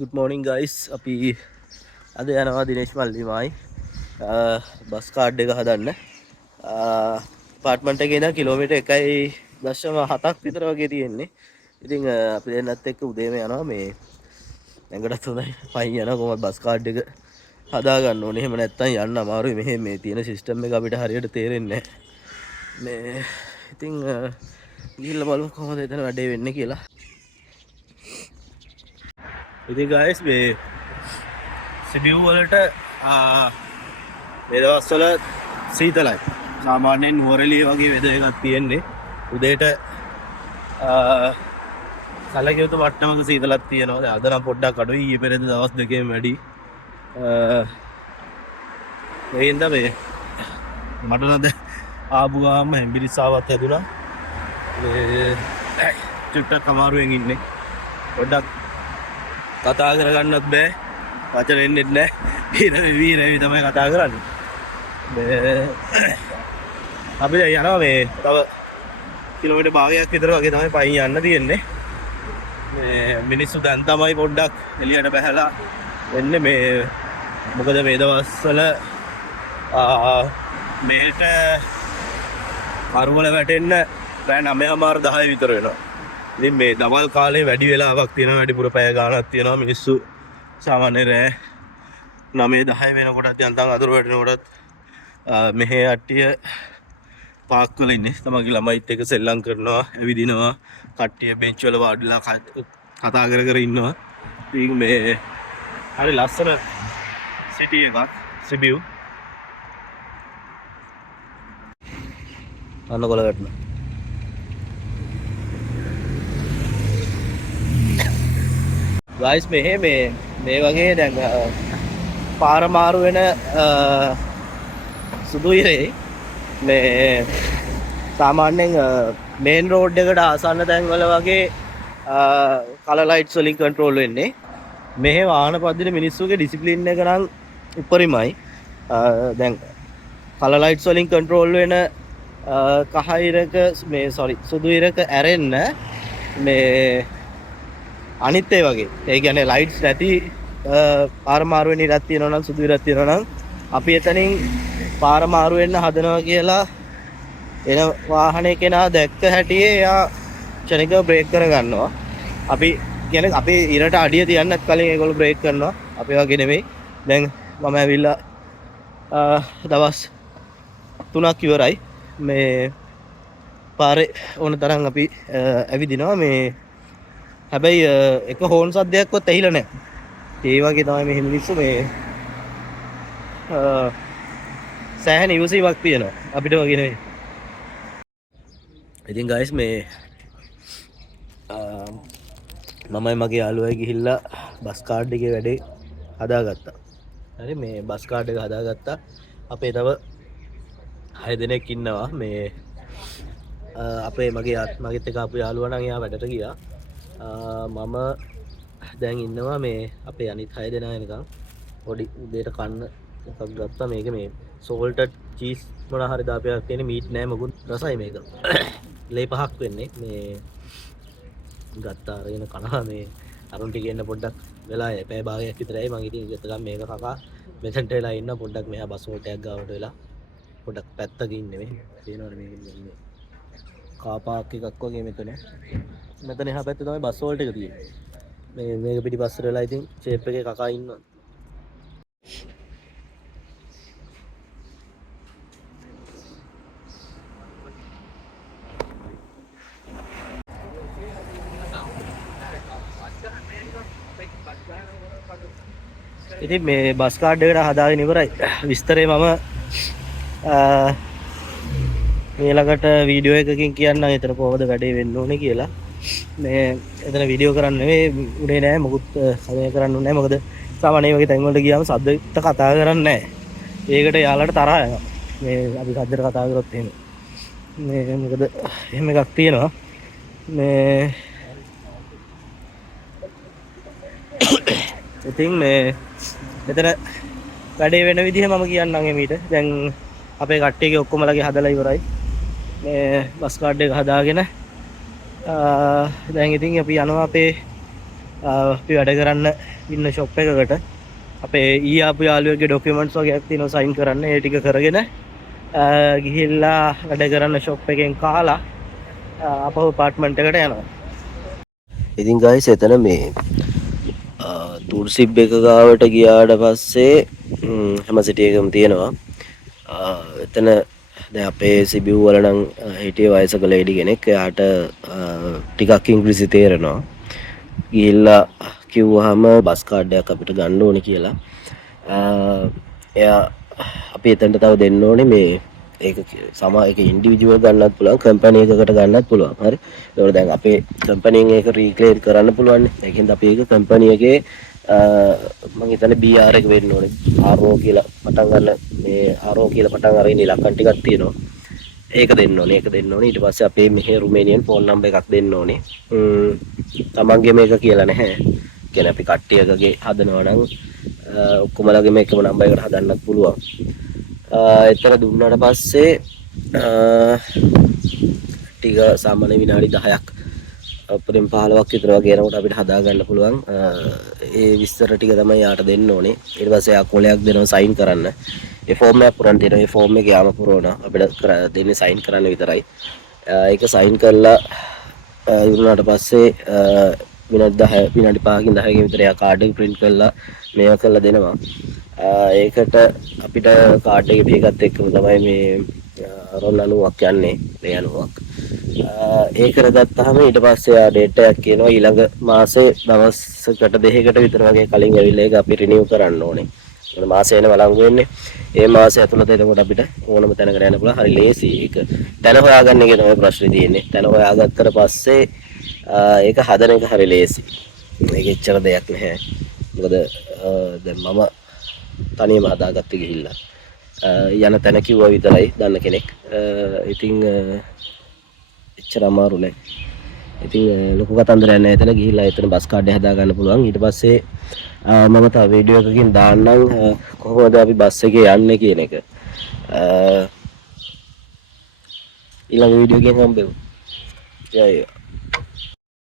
good morning guys. අපි අද යනවා දිනේෂ් මල්ලිමයි බස් කාඩ් එක හදන්න. අපාර්ට්මන්ට් එකේ ඉඳන් කිලෝමීටර් 1.7ක් විතර වගේ තියෙන්නේ. ඉතින් අපි දෙන්නත් එක්ක උදේම යනවා මේ නැඟටත් හොඳයි. පයින් යනවා කොහොමද බස් කාඩ් එක හදා ගන්න ඕනේ. එහෙම නැත්නම් යන්න අමාරුයි. මෙහෙ මේ තියෙන සිස්ටම් එක අපිට හරියට තේරෙන්නේ නැහැ. මේ ඉතින් ගිහිල්ලා බලමු කොහොමද එතන වැඩේ වෙන්නේ කියලා. ඉතින් guys මේ සිබියු වලට මේ දවස්වල සීතලයි. සාමාන්‍යයෙන් නුවරඑළිය වගේ වෙදර් එකක් තියෙන්නේ. උදේට සැලකිය යුතු මට්ටමක සීතලක් තියෙනවා. දැන් අද නම් පොඩ්ඩක් අඩුයි. ඊයේ පෙරේද දවස් දෙකේම වැඩි. ඒකින්ද මේ මට නේද ආපු ගාම හැම්බිරිස්සාවක් හැදුනා. මේ චුට්ටක් අමාරුවෙන් ඉන්නේ. පොඩ්ඩක් කතා කරගන්නත් බෑ. වචන එන්නේ නැහැ. වීරවි තමයි කතා කරන්නේ. අපි දැන් යනවා මේ තව කිලෝමීටර් භාගයක් විතර වගේ තමයි පයින් යන්න තියෙන්නේ. මේ මිනිස්සු දැන් තමයි පොඩ්ඩක් එළියට බහැලා එන්නේ මේ මොකද මේ දවස්වල මේට කරවල වැටෙන්න රෑ 9:10 විතර වෙනවා. ඉතින් මේ දවල් කාලේ වැඩි වෙලාවක් තියෙනවා. වැඩිපුර පැය ගාණක් තියෙනවා. මිනිස්සු සාමාන්‍ය රෑ 9:10 වෙනකොටත් යන්තම් අතුරු වැටෙනකොටත් මෙහේ අට්ටිය පාක් වල ඉන්නේ. තමන්ගේ ළමයිත් එක්ක සෙල්ලම් කරනවා, ඇවිදිනවා. කට්ටිය බෙන්ච් වල වාඩිලා කතා කර කර ඉන්නවා. ඉතින් මේ හරි ලස්සන සිටි එකක් සිබියු. අන්නකොල වැටෙනවා. ගයිස් මෙහෙ මේ වගේ දැන් පාර මාරු වෙන සුදු ඉරේ මේ සාමාන්‍යයෙන් මේන් රෝඩ් එකට ආසන්න තැන්වල වගේ කලර් ලයිට්ස් වලින් කන්ට්‍රෝල් වෙන්නේ. මෙහෙ වාහන පදින මිනිස්සුගේ ඩිසිප්ලින් එක නම් උපරිමයි. දැන් කලර් ලයිට්ස් වලින් කන්ට්‍රෝල් වෙන කහ ඉරක මේ සුදු ඉරක ඇරෙන්න මේ අනිත් ඒ වගේ. ඒ කියන්නේ ලයිට්ස් නැති පාර මාරු වෙන ඉරක් තියෙනවා නම් සුදු ඉරක් තියෙනවා නම් අපි එතනින් පාර මාරු වෙන්න හදනවා කියලා එන වාහනේ කෙනා දැක්ක හැටියේ එයා ක්ෂණිකව බ්‍රේක් කර ගන්නවා. අපි කියන්නේ අපි ඉරට අඩිය තියන්නත් කලින් ඒගොල්ලෝ බ්‍රේක් කරනවා. අපි වගේ නෙමෙයි. දැන් මම ඇවිල්ලා දවස් 3ක් ඉවරයි. මේ පාරේ ඕන තරම් අපි ඇවිදිනවා මේ හැබැයි එක හෝන් සද්දයක්වත් ඇහිලා නැහැ. ඒ වගේ තමයි මේ මිනිස්සු මේ සෑහෙන ඉවසීමක් තියෙනවා අපිට වගේ නෙවෙයි. ඉතින් guys මේ මමයි මගේ යාළුවයි ගිහිල්ලා බස් කාඩ් එකේ වැඩේ හදාගත්තා. හරි මේ බස් කාඩ් එක හදාගත්තා. අපේ තව 6 දෙනෙක් ඉන්නවා මේ අපේ මගේත් එක්ක ආපු යාළුවා නම් එයා වැඩට ගියා. මම දැන් ඉන්නවා මේ අපේ අනිත් 6 දෙනා එනකම් පොඩි උදේට කන්න එකක් ගත්තා. මේක මේ සෝල්ටඩ් චීස් මොන හරි දාපයක් තියෙන මීට් නෑ මොකුත් රසයි මේක. ලේ පහක් වෙන්නේ මේ ගත්තා අරගෙන කනවා මේ අරුන්ට කියන්න පොඩ්ඩක් වෙලා පැය භාගයක් විතරයි මම ඉතින් ගත්තගම මේක කකා මෙතනට වෙලා ඉන්න පොඩ්ඩක් මෙහා බස් වලටයක් ගාවට වෙලා පොඩ්ඩක් පැත්තක ඉන්නේ මේ පේනවනේ මේක ඉන්නේ කාර් පාක් එකක් වගේ මෙතන එහා පැත්තේ තමයි බස් වලට එක තියෙන්නේ මේක පිටිපස්සට වෙලා ඉතින් ෂේප් එකේ කකා ඉන්නවා. ඉතින් මේ බස් කාඩ් එකට හදාගෙන ඉවරයි. විස්තරේ මම මේ ළඟට වීඩියෝ එකකින් කියන්නම් එතන කොහොමද වැඩේ වෙන්න ඕනේ කියලා. මේ එතන වීඩියෝ කරන්න නෙවෙයි උනේ නෑ මොකුත් සමය කරන්න ඕනේ නෑ. මොකද සාමාන්‍ය වගේ තැන් වලට ගියාම සද්දෙට කතා කරන්නේ නෑ. ඒකට යාළුවාට තරහා යනවා. මේ අපි සද්දෙට කතා කරොත් එහෙම. මේ මොකද එහෙම එකක් තියෙනවා. මේ ඉතින් මේ මෙතන වැඩේ වෙන විදිහ මම කියන්නම් එමීට. දැන් අපේ කට්ටියගේ ඔක්කොමලගේ හදලා ඉවරයි. මේ බස් කාඩ් එක හදාගෙන දැන් ඉතින් අපි යනවා අපේ අපි වැඩ කරන්න ඉන්න ෂොප් එකකට අපේ ඊ ආපු යාළුවෙක්ගේ ඩොකියුමන්ට්ස් වගේක් තියෙනවා සයින් කරන්න. ඒ ටික කරගෙන ගිහිල්ලා වැඩ කරන්න ෂොප් එකෙන් කාලා අපහු අපාර්ට්මන්ට් එකට යනවා. ඉතින් ගයිස් එතන මේ තුර්සිබ් එක ගාවට ගියාට පස්සේ හැම සිටි එකම තියෙනවා. එතන දැන් අපේ සිබිව් වල නම් හිටිය වයසක ලේඩි කෙනෙක්. එයාට ටිකක් ඉංග්‍රීසි තේරෙනවා. ගිහිල්ලා කිව්වහම බස් කාඩ් එකක් අපිට ගන්න ඕනේ කියලා. එයා අපි එතනට තව දෙන්න ඕනේ මේ ඒක ඒක ඉන්ඩිවිජුවල් ගන්නත් පුළුවන් කම්පැනි එකකට ගන්නත් පුළුවන්. හරි. ඒකට දැන් අපේ කම්පැනිෙන් ඒක රීක්ලේම් කරන්න පුළුවන්. ඒකෙන්ද අපි ඒක කම්පැනි එකේ මම හිතන්නේ BR එක වෙන්න ඕනේ. RO කියලා පටන් ගන්න මේ RO කියලා පටන් අරගෙන ඉලක්කම් ටිකක් තියෙනවා. ඒක දෙන්න ඕනේ. ඒක දෙන්න ඕනේ. ඊට පස්සේ අපේ මෙහේ රුමේනියන් ෆෝන් නම්බර් එකක් දෙන්න ඕනේ. තමන්ගේ මේක කියලා නැහැ. කියන්නේ අපි කට්ටියකගේ හදනවා නම් ඔක්කොමලගේ මේකම නම්බර් එකට හදන්නත් පුළුවන්. එතන දුන්නාට පස්සේ ටික සාමාන්‍ය විනාඩි 10ක් අපරිම 15ක් විතර වගේ යනකොට අපිට හදා ගන්න පුළුවන්. ඒ විස්තර ටික තමයි යාට දෙන්න ඕනේ. ඊට පස්සේ යා කොලයක් දෙනවා සයින් කරන්න. ඒ ෆෝම් එක පුරන් දෙනවා. ඒ ෆෝම් එක යාම පුරවනවා. අපිට දෙන්නේ සයින් කරන්න විතරයි. ඒක සයින් කරලා ඉවරනාට පස්සේ විනාඩි 5කින් 10කින් විතර යා කාඩ් එක print කරලා මේවා කරලා දෙනවා. ඒකට අපිට කාඩ් එකේ මේකත් එක්කම තමයි මේ රොල් 90ක් යන්නේ. මේ 90ක්. ඒක කරගත්තාම ඊට පස්සේ ආ ඩේට් එකක් කියනවා ඊළඟ මාසේ දවසකට දෙකකට විතර වගේ කලින් ඇවිල්ලා ඒක අපි රිනිව් කරන්න ඕනේ. මොන මාසේ එන වළංගු වෙන්නේ. ඒ මාසය ඇතුළත එතකොට අපිට ඕනම තැනකට යන්න පුළුවන්. හරි ලේසි. ඒක තැන හොයාගන්න එකේ තමයි ප්‍රශ්නේ තියෙන්නේ. තැන හොයාගත්තට පස්සේ ඒක හදන එක හරි ලේසි. ඒක එච්චර දෙයක් නැහැ. මොකද දැන් මම තනියම හදාගත්තේ ගිහිල්ලා. යන තැන කිව්වා විතරයි දන්න කෙනෙක්. ඉතින් එච්චර අමාරු නෑ. ඉතින් ලොකු කතන්දරයක් නෑ. එතන ගිහිල්ලා එතන බස් කාඩ් එක හදා ගන්න පුළුවන්. ඊට පස්සේ මම තව වීඩියෝ එකකින් දාන්නම් කොහොමද අපි බස් එකේ යන්නේ කියන එක. ඊළඟ වීඩියෝ එකෙන් හම්බෙමු. ජය